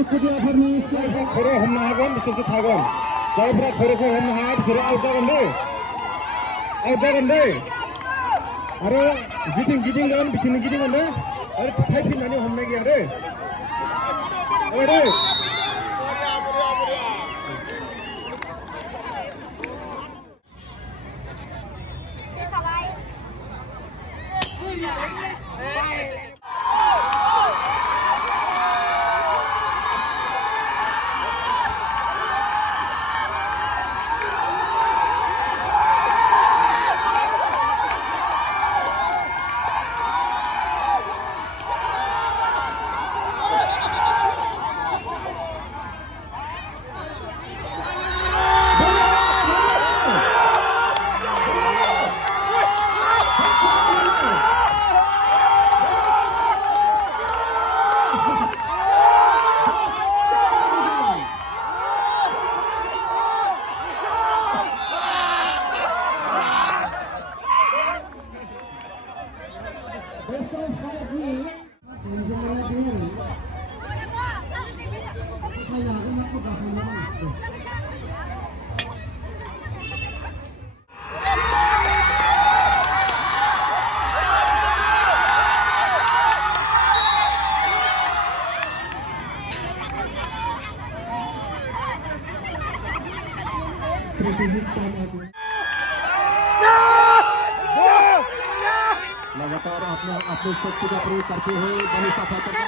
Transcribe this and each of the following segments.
जायफ्रा खर' हमनो हागोन बिसोरसो थागोन जायफ्रा खर'खौ हमनो हाया बिसोरो आउट जागोन दै आरो जिथिं गिदिंगोन बिथिंनो गिदिंगोन दै आरो फायफिननानै हमनाय गैया दै लगातार अपने शक्ति का प्रयोग करते हुए बड़ी सफलता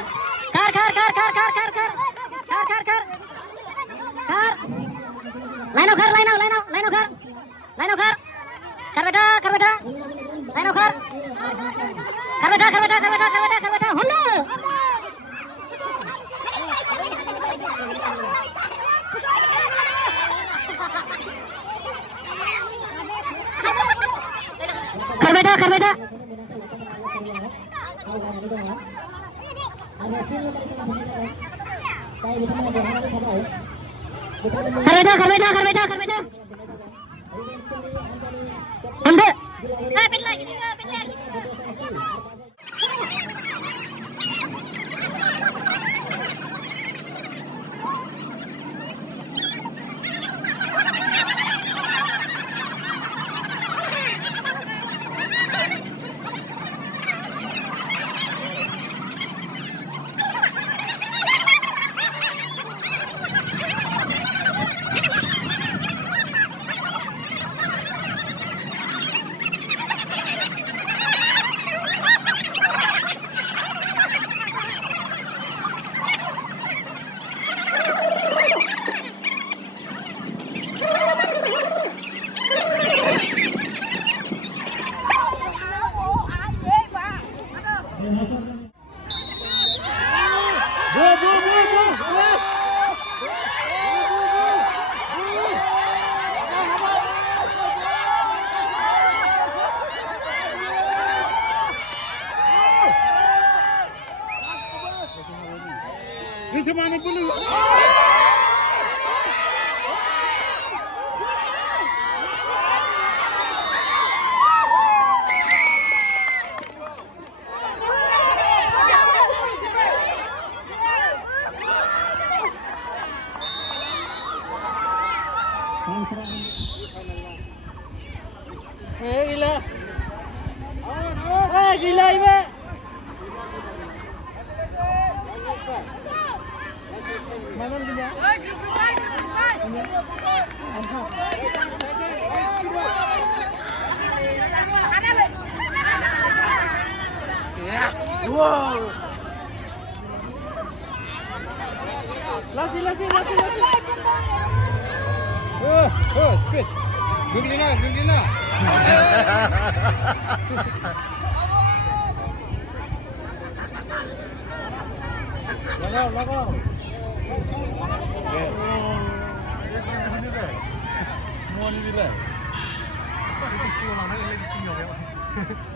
Bisa mana dulu? Gila. Gila ini. Mana dia? Wow. Lasi. Spit. Gugina. Lagaw. Mau ni bila? Itu still mana? Ini still ni apa?